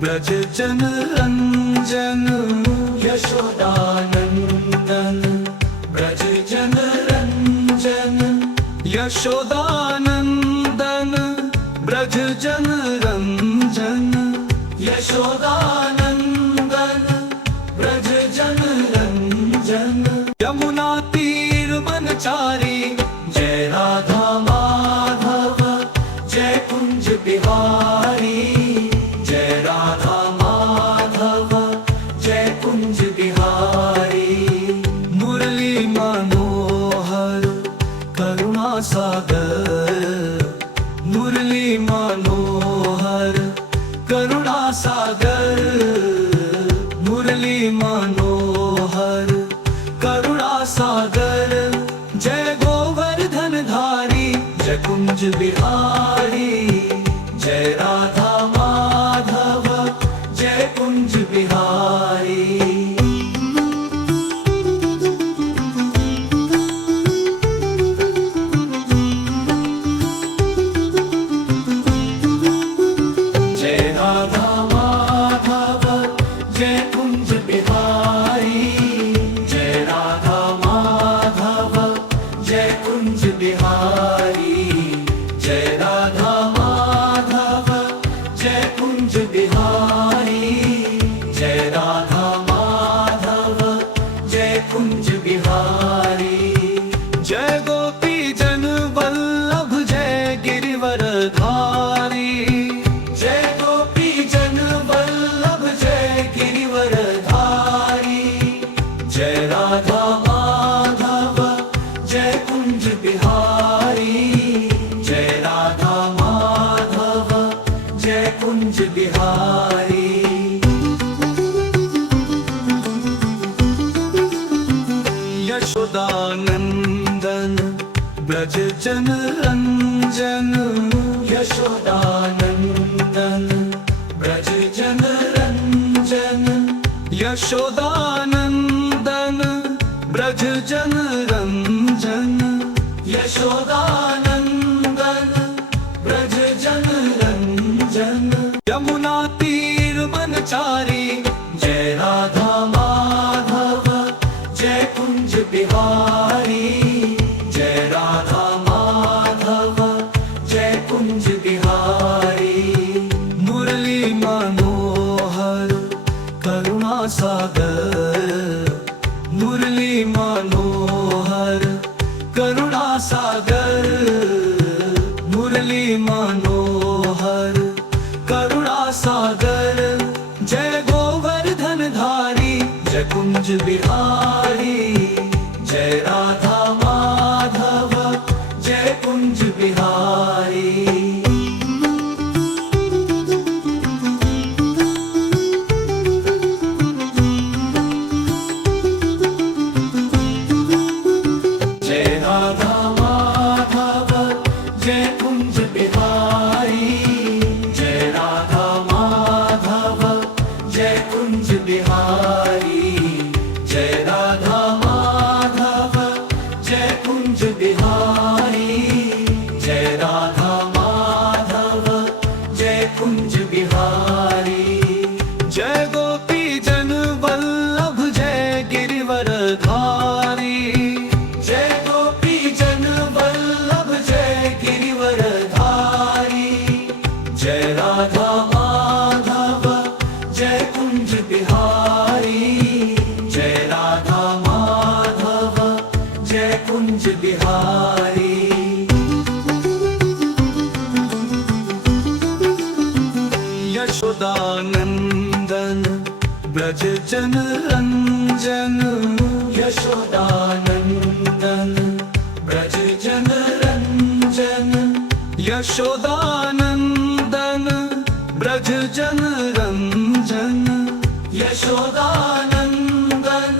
ब्रज जन रंजन यशोदानंदन। ब्रज जन रंजन यशोदानंदन। ब्रज जन रंजन यशोदानंदन। ब्रज जन रंजन। यमुना तीर वनचारी जय राधा माधव जय कुंज बिहारी। जय राधा माधव जय कुंज बिहारी। मुरली मनोहर करुणा सागर। मुरली मनोहर करुणा सागर। मुरली मनोहर करुणा सागर। जय गोवर्धन धारी जय कुंज बिहारी। जय राधा माधव जय कुंज बिहारी। जय राधा माधव जय कुंज बिहारी। जय राधा माधव जय कुंज बिहारी। जय राधा माधव जय कुंज बिहारी। जय राधा माधव जय कुंज बिहारी। जय गोपी जन वल्लभ जय गिरिवर धारी। जय गोपी जन वल्लभ जय गिरिवर धारी। जय राधा माधव जय कुंज बिहारी। जय राधा माधव जय कुंज बिहारी। यशोदानंदन ब्रज जन रंजन यशोदानंदन। ब्रज जन रंजन यशोदानंदन। ब्रज जन रंजन यशोदानंदन। ब्रज जन रंजन। यमुना तीर वनचारी जय राधा माधव जय कुंज बिहारी। जय राधा माधव जय कुंज बिहारी। मुरली मनोहर करुणा सागर। मुरली मनोहर करुणा सागर। मुरली मनोहर करुणा सागर। जय गोवर्धन धारी जय कुंज बिहारी। जय राधा माधव जय कुंज बिहारी। जय राधा माधव जय कुंज बिहारी। जय राधा माधव जय कुंज बिहारी। जय राधा माधव जय कुंज बिहारी। जय राधा माधव जय कुंज बिहारी। जय गोपी जन वल्लभ जय गिरिवर धारी। जय गोपी जन वल्लभ जय गिरिवर धारी। जय राधा माधव जय कुंज बिहारी। जय राधा माधव जय कुंज बिहारी। यशोदानंदन ब्रज जन रंजन यशोदानंदन। ब्रज जन रंजन यशोदानंदन। ब्रज जन रंजन यशोदानंदन।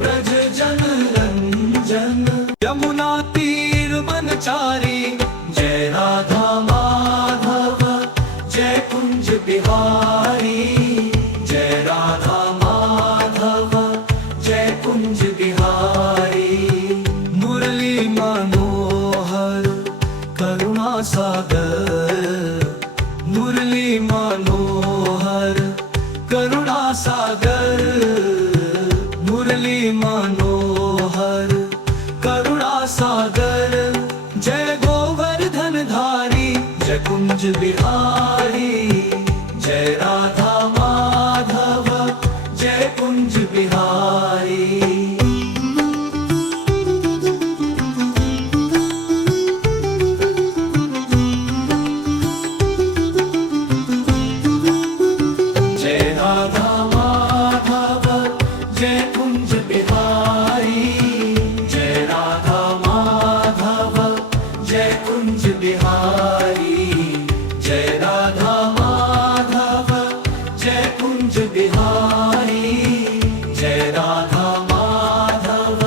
ब्रज जन रंजन। यमुना तीर वनचारी जय राधा माधव जय कुंज बिहारी। जय राधा माधव जय कुंज बिहारी। मुरली मनोहर करुणा सागर। मुरली मनोहर कुंज बिहारी जय राधा माधव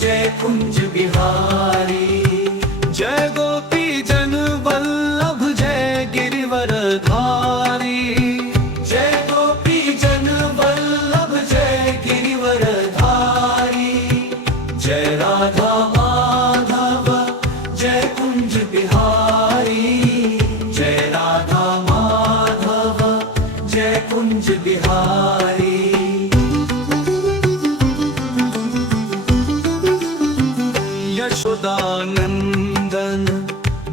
जय कुंज बिहारी जय गोपी जन वल्लभ जय गिरिवर धारी जय गोपी जन वल्लभ जय गिरिवर धारी जय राधा माधव जय कुंज बिहारी जय राधा माधव जय कुंज बिहारी यशोदानंदन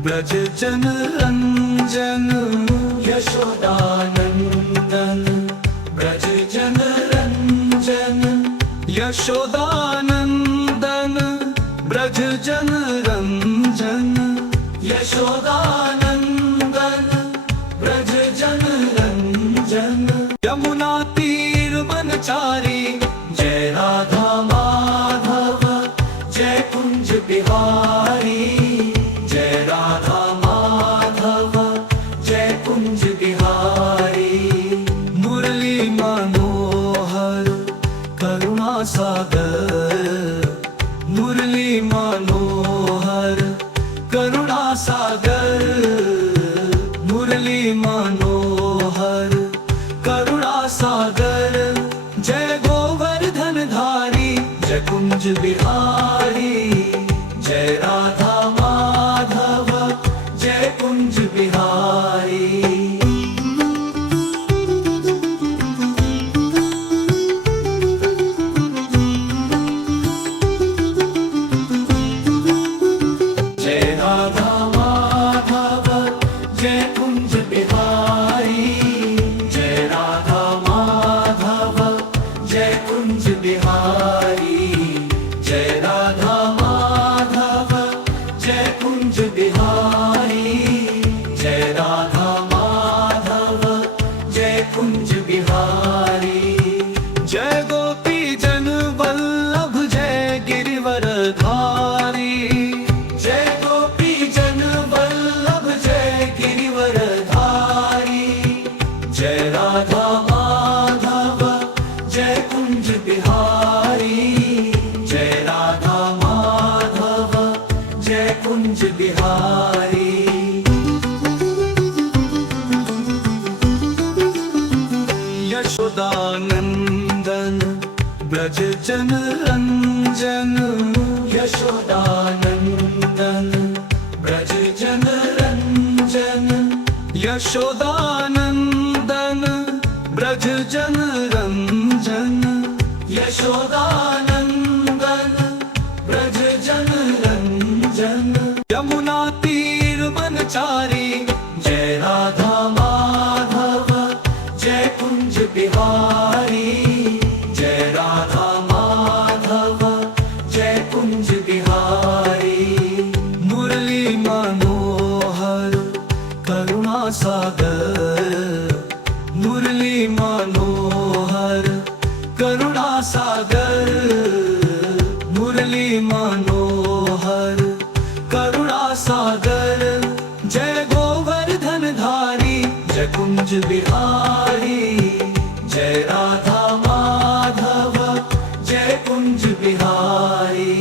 ब्रज जन रंजन यशोदानंदन ब्रज जन रंजन यशोदानंदन ब्रज जन रंजन यशोदानंदन ब्रज जन रंजन यमुना तीर बनचारी जय राधा माधव जय कुंज बिहारी जय राधा माधव जय कुंज बिहारी मुरली मनोहर करुणा सागर मुरली मनोहर करुणा सागर मुरली मनोहर करुणा सागर जय गोवर्धन धारी जय कुंज बिहारी जय राधा माधव जय कुंज बिहारी जय राधा माधव जय कुंज बिहारी जय राधा माधव जय कुंज बिहारी जय राधा माधव जय कुंज बिहारी जय राधा माधव जय कुंज बिहारी जय गोपी जन वल्लभ जय गिरिवर धारी जय गोपी जन वल्लभ जय गिरिवर धारी जय राधा माधव जय कुंज बिहारी जय राधा माधव जय कुंज बिहारी यशोदानंदन ब्रज जन रंजन यशोदानंदन ब्रज जन रंजन यशोदानंदन ब्रज जन रंजन यशोदानंदन ब्रज जन रंजन यमुना तीर बनचारी जय राधा माधव जय कुंज बिहारी जय राधा माधव जय कुंज बिहारी मुरली मनोहर करुणा सागर मुरली मनोहर करुणा सागर मुरली मनोहर करुणा सागर जय गोवर्धन धारी जय कुंज बिहारी जय राधा माधव जय कुंज बिहारी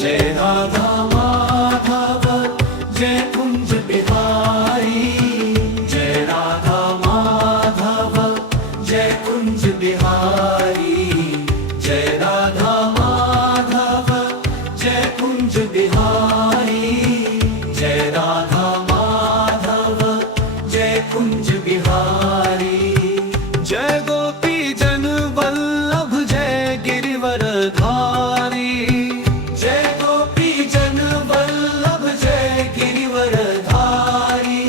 जय राधा माधव जय कुंज बिहारी जय राधा माधव जय कुंज बिहारी जय राधा माधव जय कुंज बिहारी जय राधा माधव जय कुंज बिहारी जय गोपी जन वल्लभ जय गिरिवर धारी जय गोपी जन वल्लभ जय गिरिवर धारी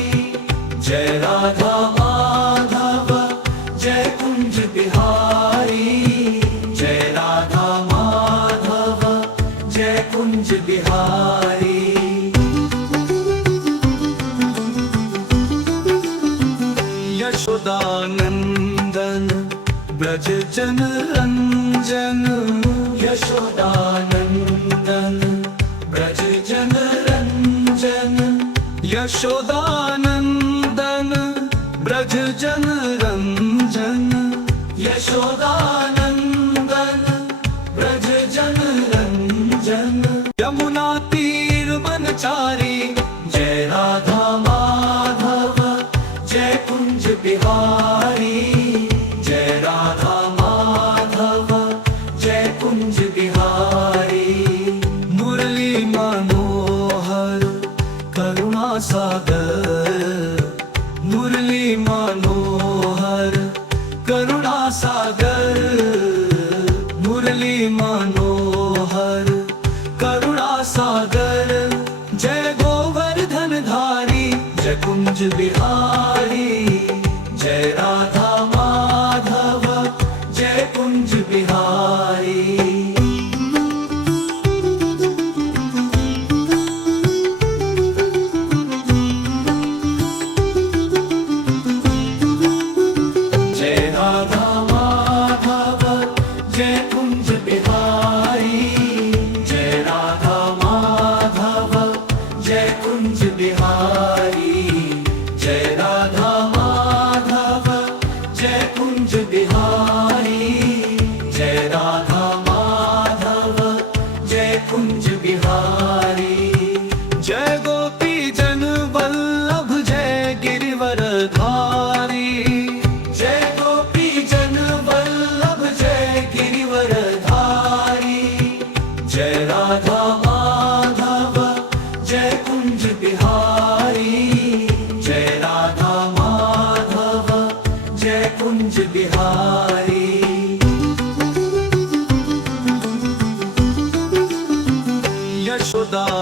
जय राधा माधव जय कुंज बिहारी जय राधा माधव जय कुंज बिहारी यशोदानंदन ब्रज जन रंजन यशोदानंदन यशोदानंदन ब्रज जन रंजन यशोदानंदन ब्रज जन रंजन यमुना तीर मनचारी जय राधा माधव जय कुंज बिहारी जय राधा माधव जय कुंज बिहारी मुरली मनोहर करुणा सागर मुरली मनोहर करुणा सागर मुरली मनोहर करुणा सागर जय गोवर्धन धारी जय कुंज बिहारी जय राधा माधव जय कुंज बिहारी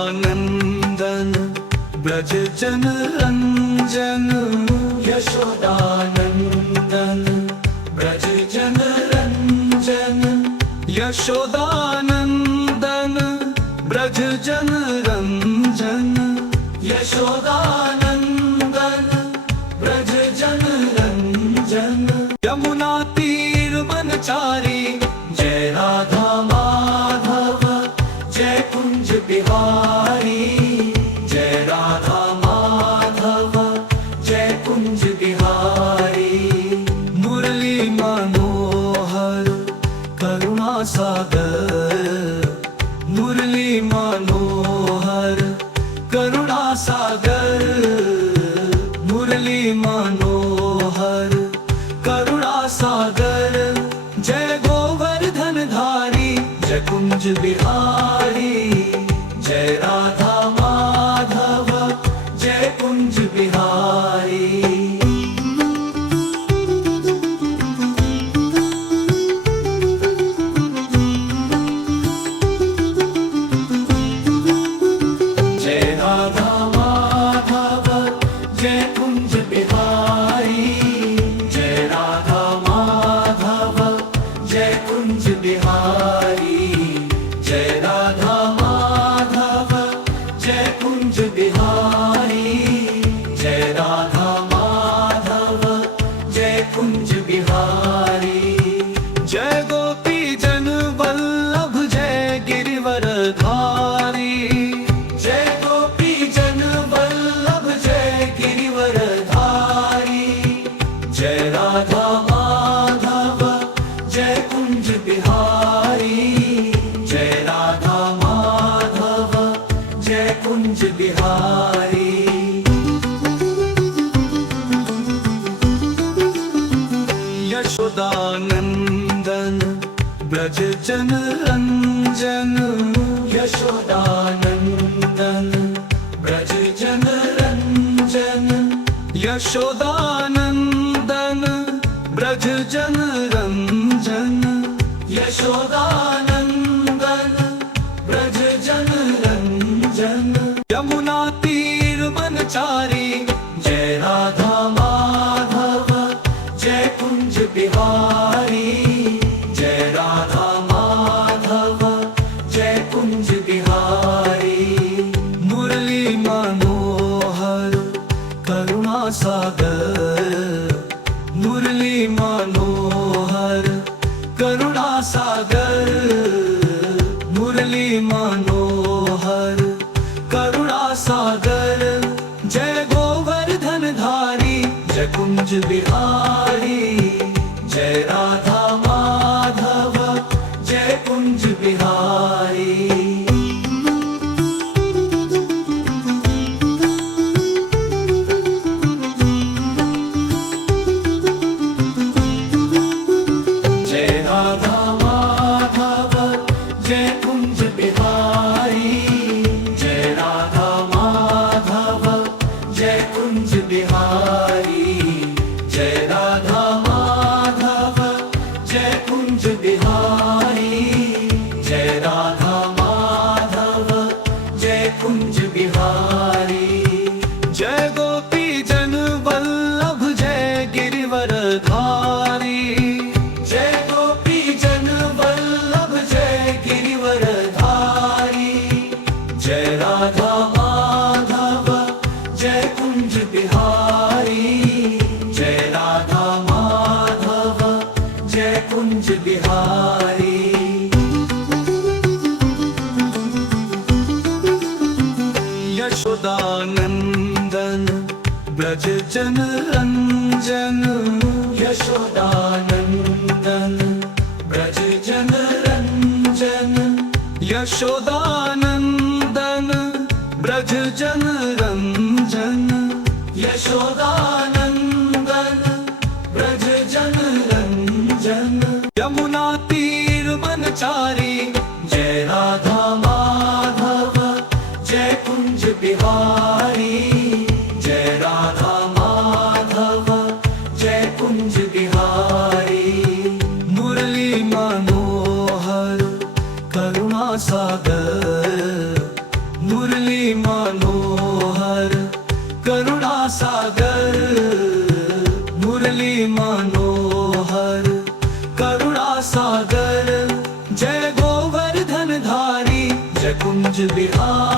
यशोदानंदन ब्रज जन रंजन यशोदानंदन ब्रज जन रंजन यशोदानंदन ब्रज जन रंजन यशोदानंदन ब्रज जन रंजन यमुना तीर मनचारी जय राधा माधव जय कुंज बिहारी जय राधा माधव जय कुंज बिहारी मुरली मनोहर करुणा सागर मुरली मनोहर करुणा सागर मुरली मनोहर करुणा सागर जय गोवर्धन धारी जय कुंज बिहारी जय राधा माधव जय कुंज बिहारी जय राधा माधव जय कुंज बिहारी जय राधा माधव जय कुंज बिहारी जय राधा माधव जय कुंज बिहारी जय राधा माधव जय कुंज बिहारी जय गोपी जन वल्लभ जय गिरिवर धारी जय गोपी जन वल्लभ जय गिरिवर धारी जय राधा माधव जय कुंज बिहारी जय राधा माधव जय कुंज बिहारी यशोदानंदन ब्रज जन रंजन यशोदानंदन ब्रज जन रंजन यशोदानंदन ब्रज जन रंजन यशोदानंदन ब्रज जन रंजन यमुना तीर मनचारी जय राधा माधव जय कुंज बिहारी जय राधा माधव जय कुंज बिहारी मुरली मनोहर करुणा सागर मुरली मनोहर करुणा सागर मुरली मनोहर करुणा सागर जय बिहारी जय राधा माधव जय कुंज बिहारी जय राधा माधव जय कुंज बिहारी जय राधा माधव जय कुंज बिहारी जय राधा माधव जय कुंज बिहारी जय राधा माधव जय कुंज बिहारी जय गोपी जन वल्लभ जय गिरिवर धारी जय गोपी जन वल्लभ जय गिरिवर धारी जय राधा माधव जय कुंज बिहारी जय राधा माधव जय कुंज बिहारी यशोदानंदन ब्रज जन रंजन यशोदानंदन ब्रज जन रंजन यशोदानंदन ब्रज जन रंजन यशोदानंदन ब्रज जन रंजन यमुना तीर मनचारी जय राधा माधव जय कुंज बिहारी जय राधा माधव जय कुंज बिहारी मुरली मनोहर करुणा सागर मुरली मनोहर करुणा सागर मुरली मनोहर करुणा सागर जय गोवर्धन धारी जय कुंज बिहारी